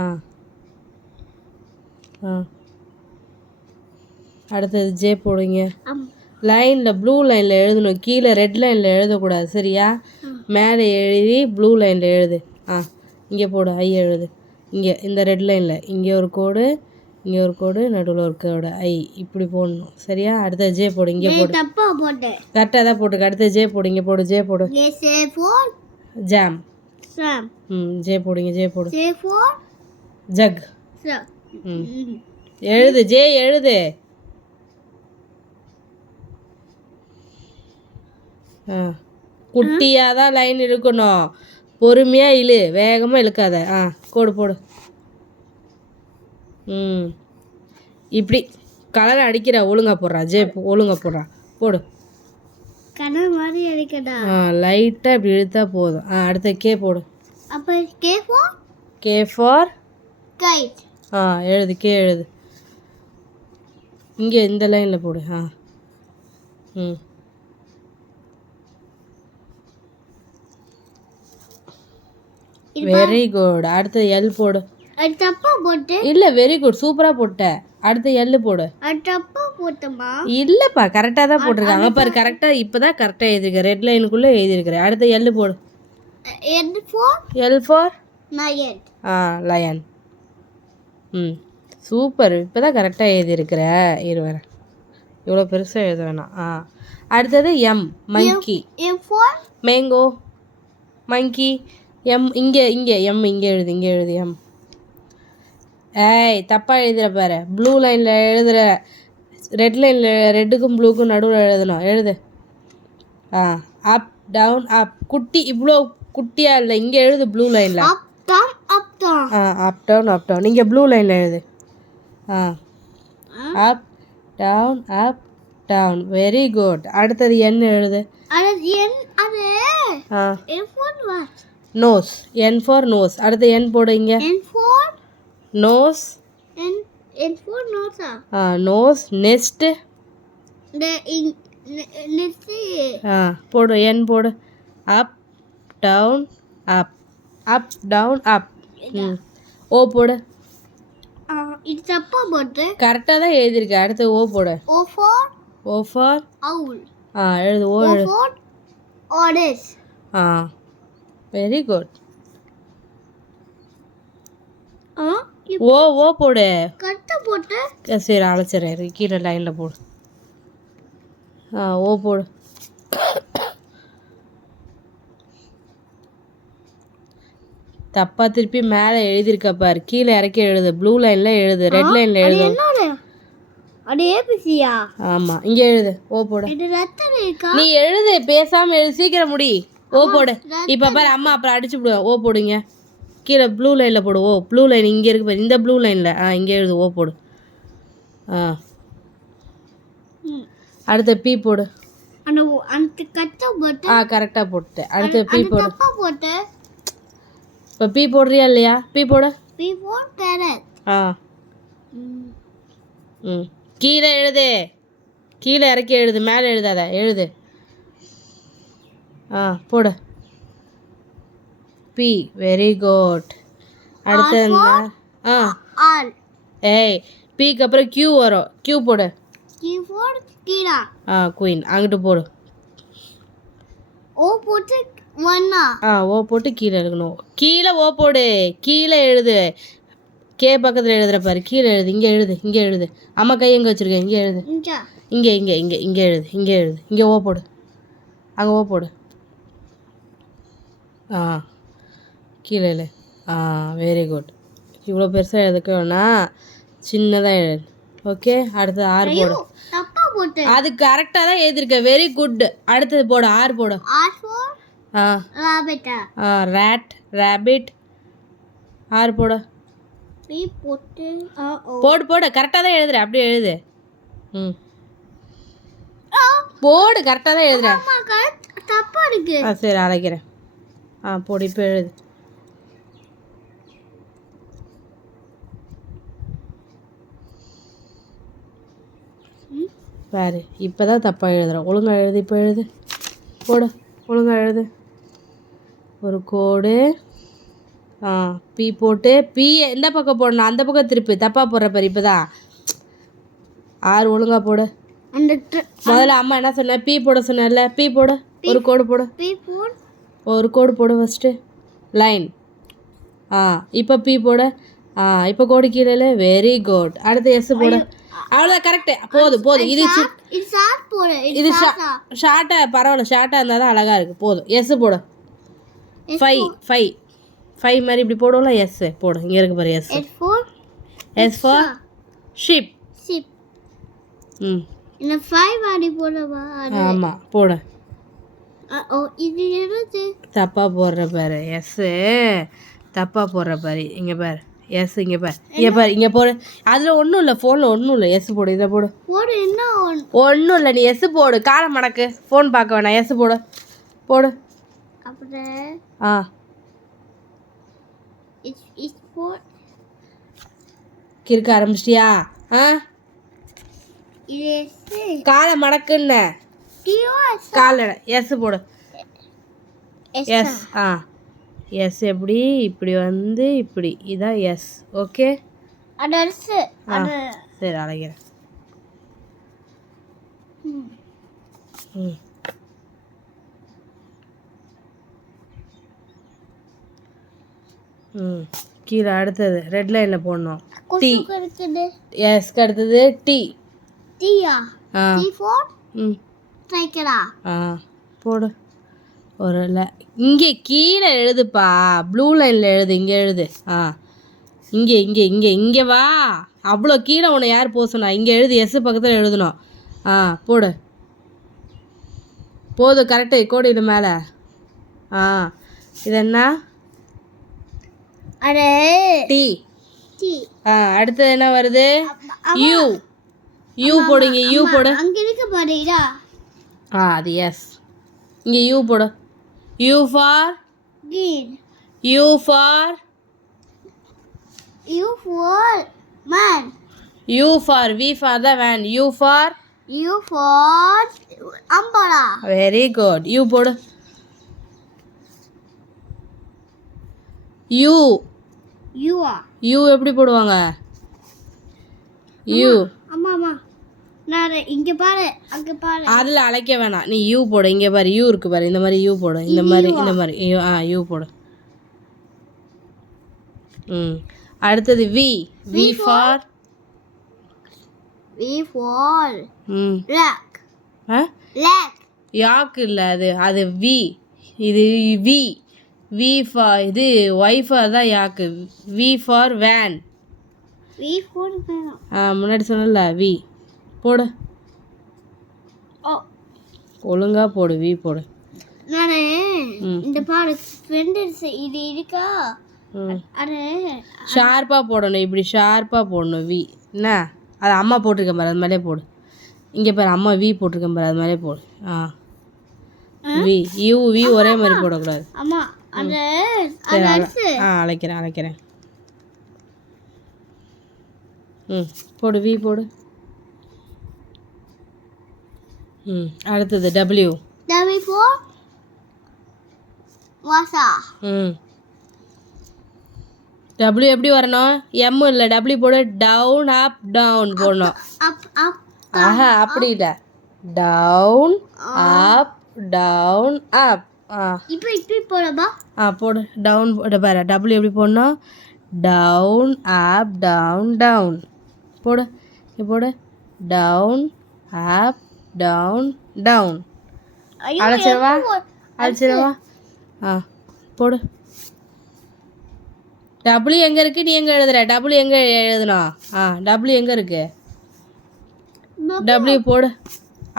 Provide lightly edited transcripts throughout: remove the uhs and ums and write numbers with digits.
ஆ ஆ அடுத்தது ஜே போடுங்க. லைனில் ப்ளூ லைனில் எழுதணும், கீழே ரெட் லைனில் எழுதக்கூடாது, சரியா? மேலே எழுதி ப்ளூ லைனில் எழுது. ஆ இங்கே போடு, ஐ எழுது. இங்கே இந்த ரெட் லைனில் இங்கே ஒரு கோடு, இங்கே ஒரு கோடு, நடுவில் ஒரு கோடு, ஐ இப்படி போடணும், சரியா? அடுத்தது ஜே போடு, இங்கே போடு. கரெக்டாக தான் போட்டுருக்கு. அடுத்தது ஜே போடு, இங்கே போடு, ஜே போடு. ஜாம். ஜே போடுங்க, ஜே போடு. ஜக். எழுது, ஜே எழுது. குட்டியாக தான் லைன் இழுக்கணும், பொறுமையாக இழு, வேகமாக இழுக்காத. கோடு போடு. இப்படி கலர் அடிக்கிற ஒழுங்கா போடுறா, ஜே ஒழுங்கா போடுறா, போடு. கலர் மாதிரி அடிக்கடா. லைட்டாக இப்படி இழுத்தா போதும். அடுத்த கே போடு. அப்போ கே ஃபார் கைட். எழுது, கே எழுது. இங்கே இந்த லைனில் போடு. Very good. அடுத்து எல் போடு. தப்பா போட்டு இல்லை, வெரி குட், சூப்பராக போட்ட. அடுத்து எல் போடு. தப்பா போட்டமா? இல்லைப்பா, கரெக்டாக தான் போட்டிருக்காங்க பாரு. கரெக்டாக இப்போ தான் கரெக்டாக எழுதிருக்கேன், ரெட் லைனுக்குள்ளே எழுதியிருக்கிறேன். அடுத்து எல் போடு. L for line. சூப்பர், இப்போ தான் கரெக்டாக எழுதியிருக்கிற. இருவர இவ்வளோ பெருசாக எழுத வேணாம். அடுத்தது எம், மங்கி. மேங்கோ, மங்கி. எம் இங்கே, இங்கே எம் இங்கே எழுது, இங்கே எழுது எம். ஏய், தப்பாக எழுதுகிற பாரு. ப்ளூ லைனில் எழுதுகிற, ரெட் லைனில், ரெட்டுக்கும் ப்ளூக்கும் நடுவில் எழுதணும். எழுது. Up down up. குட்டி, இவ்வளோ குட்டியாக இல்லை, இங்கே எழுது ப்ளூ லைனில். Up down up down. இங்கே ப்ளூ லைனில் எழுது. Up down up down. Very good. அடுத்தது என் எழுது. நோஸ். N for nose. அடுத்து என் போடு. இங்கே நோஸ். நோஸ். நெஸ்ட். போடு, என் போடு. அப் டவுன் அப். அப் டவுன் அப். ஓ போடு. இது தப்பா போட்டு கரெக்டாக தான் எழுதியிருக்கேன். அடுத்து ஓ போடு. ஓ ஃபார் owl. எழுது. ஓ எழுது. orange. Very good. ஓ போடு. கரெக்டா போட்டு. சரி, அழைச்சிடுறேன், கீழே லைனில் போடு. ஓ போடு. தப்பா திருப்பி மேலே எழுதியிருக்க பாரு, கீழே இறக்கி எழுது. ப்ளூ லைனில் எழுது, ரெட் லைனில் எழுது. ஆமாம், இங்கே எழுது. ஓ போடு. நீ எழுது, பேசாமல் எழுது, சீக்கிரம் முடி. ஓ போடு. இப்போ பாரு, அம்மா அப்புறம் அடிச்சு விடுவேன். ஓ போடுங்க. கீழே ப்ளூ லைனில் போடு. ஓ ப்ளூ லைன் இங்கே இருக்கு பாரு, இந்த ப்ளூ லைனில். இங்கே எழுது. ஓ போடு. அடுத்த பி போடு. கரெக்டாக போட்டு. அடுத்து பி போடு. இப்போ பி போடுறியா இல்லையா? பி போடு. கீழே எழுது, கீழே இறக்கி எழுது, மேலே எழுதாத, எழுது. போடு. பி. Very good. அடுத்து ஏய், பிக்கு அப்புறம் கியூ வரும். கியூ போடு. குயின். அங்கிட்டு போடு. ஓ போட்டு ஓ போட்டு கீழே எழுதணும். கீழே ஓ போடு, கீழே எழுது. கே பக்கத்தில் எழுதுற பாரு, கீழே எழுது. இங்கே எழுது, இங்கே எழுது. அம்மா கை எங்கே வச்சுருக்கேன்? இங்கே எழுது. இங்கே இங்கே இங்கே இங்கே எழுது, இங்கே எழுது. இங்கே ஓ போடு, அங்கே ஓ போடு. கீழே எழுது. Very good. இவ்வளோ பெருசாக எழுதுக்க வேணா, சின்னதாக எழுது. ஓகே. அடுத்தது ஆறு போடு. அது கரெக்டாக தான் எழுதிருக்கேன். Very good. அடுத்தது போடு, ஆறு போடு. Rat, rabbit. ஆறு போடு. போடு போடு, கரெக்டாக தான் எழுதுறேன், அப்படியே எழுது. போடு, கரெக்டாக தான் எழுதுறேன். சரி, அழைக்கிறேன். போடு, இப்போ எழுது. பாரு, இப்போ தான் தப்பாக எழுதுறேன். ஒழுங்காக எழுது. இப்போ எழுது. போடு, ஒழுங்காக எழுது. ஒரு கோடு, பி போட்டு பி எந்த பக்கம் போடணும், அந்த பக்கம் திருப்பி. தப்பாக போடுற பாரு இப்போ தான். ஆறு ஒழுங்கா போடு. அந்த முதல்ல அம்மா என்ன சொன்ன, பி போட சொன்னல, பி போடு. ஒரு கோடு போடு, ஒரு கோடு போடு ஃபஸ்ட்டு. லைன். இப்போ பி போடு. இப்போ கோடு கீழே. Very good. அடுத்து எஸ் போடு. அவ்வளோதான், கரெக்டு. போதும் போதும். இது இது ஷார்ட்டாக பரவாயில்ல, ஷார்ட்டாக இருந்தால் தான் அழகாக இருக்குது. போதும். எஸ் போடு. 5 மாதிரி இப்படி போடுவோம்ல. எஸ் போடு. இங்கே இருக்கு பாரு எஸ். S for ship. ம் இந்த 5 ஆடி போடவா? ஆமாம் போடு. இது என்னது? தப்பாக போடுற பாரு எஸ்ஸு, தப்பாக போடுற பாரு. இங்கே பாரு எஸ், இங்கே பாரு, இங்கே பாரு, இங்கே போடு. அதில் ஒன்றும் இல்லை, ஃபோனில் ஒன்றும் இல்லை. எஸ் போடு. இதை போடு. என்ன ஒன்றும் இல்லை, நீ எஸ் போடு. காலை மடக்கு, ஃபோன் பார்க்க வேணாம். எஸ் போடு. போடு. அப்புறம் கிறுக்க ஆரம்பிச்சிட்டியா? காலை மடக்குன்ன காலை. எஸ் போடு. எஸ். எஸ் எப்படி? இப்படி வந்து இப்படி. இதான் எஸ். ஓகே, சரி அழைக்கிறேன். கீழே அடுத்தது ரெட் லைனில் போடணும். டி. எஸ்க்கு அடுத்தது டி. போடு. ஒரு இங்கே கீழே எழுதுப்பா, ப்ளூ லைனில் எழுது. இங்கே எழுது. இங்கே இங்கே இங்கே இங்கே வா. அவ்வளோ கீழே உன்னை யார் போக சொன்னா? இங்கே எழுது. எஸ் பக்கத்தில் எழுதணும். போடு. போதும், கரெக்டு. கோடு இது மேலே. இது என்ன? டி. அடுத்தது என்ன வருது? யூ. யூ போடுங்க. யூ போடு. அது எஸ். இங்கே யூ போடு. U for U for man. U for V for the van. U for umbrella. Very good. U போடு. யூ. யூ எப்படி போடுவாங்க? யூ. அம்மா நான் இங்க பாரு, அங்க பாரு. அதில் அழைக்க வேணாம், நீ யூ போடு. இங்கே பாரு யூ இருக்கு பாரு. இந்த மாதிரி யூ போடு. இந்த மாதிரி யூ போடு. அடுத்தது வி. வி ஃபார் யாக்கு இல்லை, அது வி. இது வி. வி ஃபார் இது ஒய் ஃபார் தான் யாக்கு. We for van. முன்னாடி சொன்னல வி. போடு. ஒழுங்கா போடு. வி போடு. இந்த பாரு இது இருக்கா? ஷார்ப்பாக போடணும். இப்படி ஷார்ப்பாக போடணும். வி என்ன? அது அம்மா போட்டிருக்கேன் பாரு, அது மாதிரியே போடு. இங்கே பாரு அம்மா வி போட்டிருக்கேன் பாரு, அது மாதிரியே போடு. வி. யூ வி ஒரே மாதிரி போடக்கூடாது. அழைக்கிறேன். போடு. வி போடு. அடுத்தது டபிள்யூ. டபிள்யூ எப்படி வரணும்? எம் இல்லை, டபிள்யூ போடு. டவுன் அப் டவுன் போடணும். அப்படி இல்லை, டவுன் அப் டவுன் அப். போடு. டவுன் போடு பாரு. டபிள்யூ எப்படி போடணும்? Down up down down. போடு. போடு. Down up down down. அழைச்சிடவா? போடு. டபுள்யூ எங்கே இருக்குது? நீ எங்கே எழுதுற? டபுள்யூ எங்கே எழுதணும்? டபுள்யூ எங்கே இருக்கு? டபுள்யூ போடு.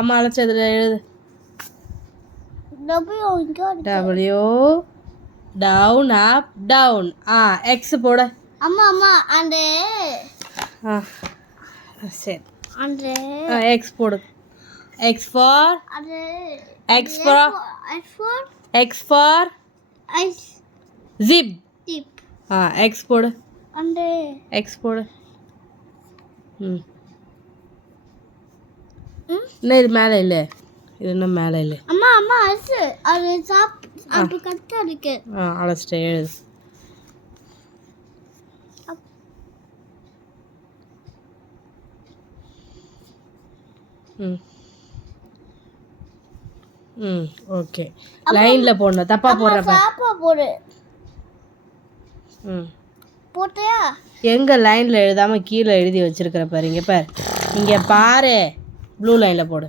அம்மா அழைச்சதுல எழுது. W down up down. X போடு. சரி, எக்ஸ் போடு. X for zip. எக்ஸ் போடு. எக்ஸ் போடு. இன்னும் இது மேலே இல்லை. இது இன்னும் மேலே இல்லை. அழைச்சிட்டேன். எழுது. ம் ம் ஓகே லைனில் போடணும் தப்பாக போடுறப்ப பாப்பா போடு ம் போட்டியா எங்கே லைனில் எழுதாமல் கீழே எழுதி வச்சிருக்கிற பாரு இங்கே பாரு இங்கே பாரு ப்ளூ லைனில் போடு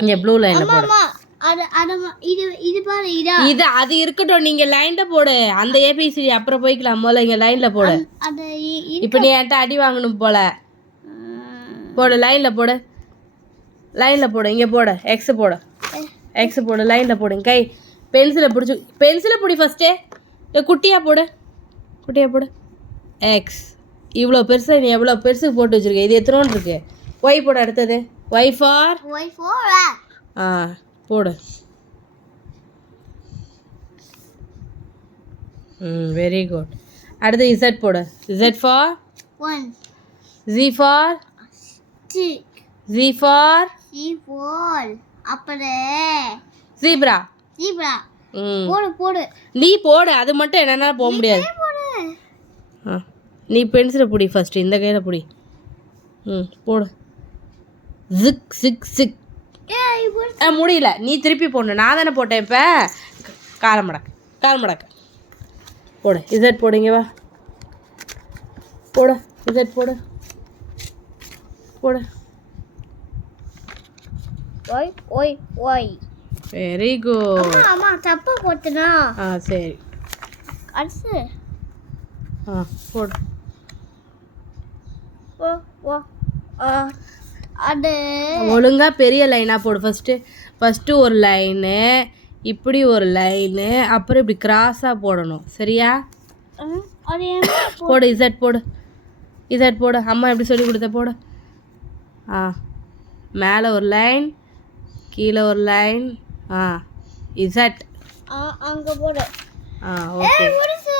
இங்கே ப்ளூ லைனில் போடு அம்மா அது அது இது இது பாரு இதா இது அது இருக்கட்டும் நீங்கள் லைனில் போடு அந்த ஏபிசிடி அப்புறம் போய்க்கலாம் முதல்ல இங்கே லைனில் போடு அது இப்போ நீ என்கிட்ட அடி வாங்கணும் போல போடு லைனில் போடு லைனில் போடு இங்கே போடு எக்ஸ் போடு எக்ஸ் போடு லைனில் போடு கை பென்சிலை பிடி ஃபஸ்ட்டே குட்டியாக போடு எக்ஸ் இவ்வளோ பெருசாக நீ எவ்வளோ பெருசுக்கு போட்டு வச்சுருக்க இது எத்தனோன்னு இருக்கு ஒய் போடு அடுத்தது ஒய் ஃபார் ஆ போடு ம் வெரி குட் அடுத்து இசட் போடு Z for 1 G for stick G for ball அப்பறே ஜீப்ரா zebra ம் போடு நீ போடு அது மட்டும் என்னன்னா போக முடியாது போடு ஆ நீ பென்சிலை பிடி ஃபஸ்ட்டு இந்த கையில் பிடி ம் போடு ஜிக் சிக் சிக் ஏய் போடு முடியல நீ திருப்பி போடணும் நான் தானே போட்டேன் இப்போ கால் மடக்கு போடு இசட் போடுங்க வா போடு இசட் போடு ஒய் வெரி குட் அம்மா தப்பா போட்டனா ஆ சரி அடுத்து ஆ போடு ஓ அது ஒழுங்காக பெரிய லைனாக போடு ஃபஸ்ட்டு ஒரு லைனு இப்படி ஒரு லைனு அப்புறம் இப்படி கிராஸாக போடணும் சரியா அது என்ன போடு இசட் போடு அம்மா எப்படி சொல்லி கொடுத்த போடு ஆ மேலே ஒரு லைன் கீழே ஒரு லைன் ஆ இசட் அங்க போடு ஆ ஓகே முடிச்சு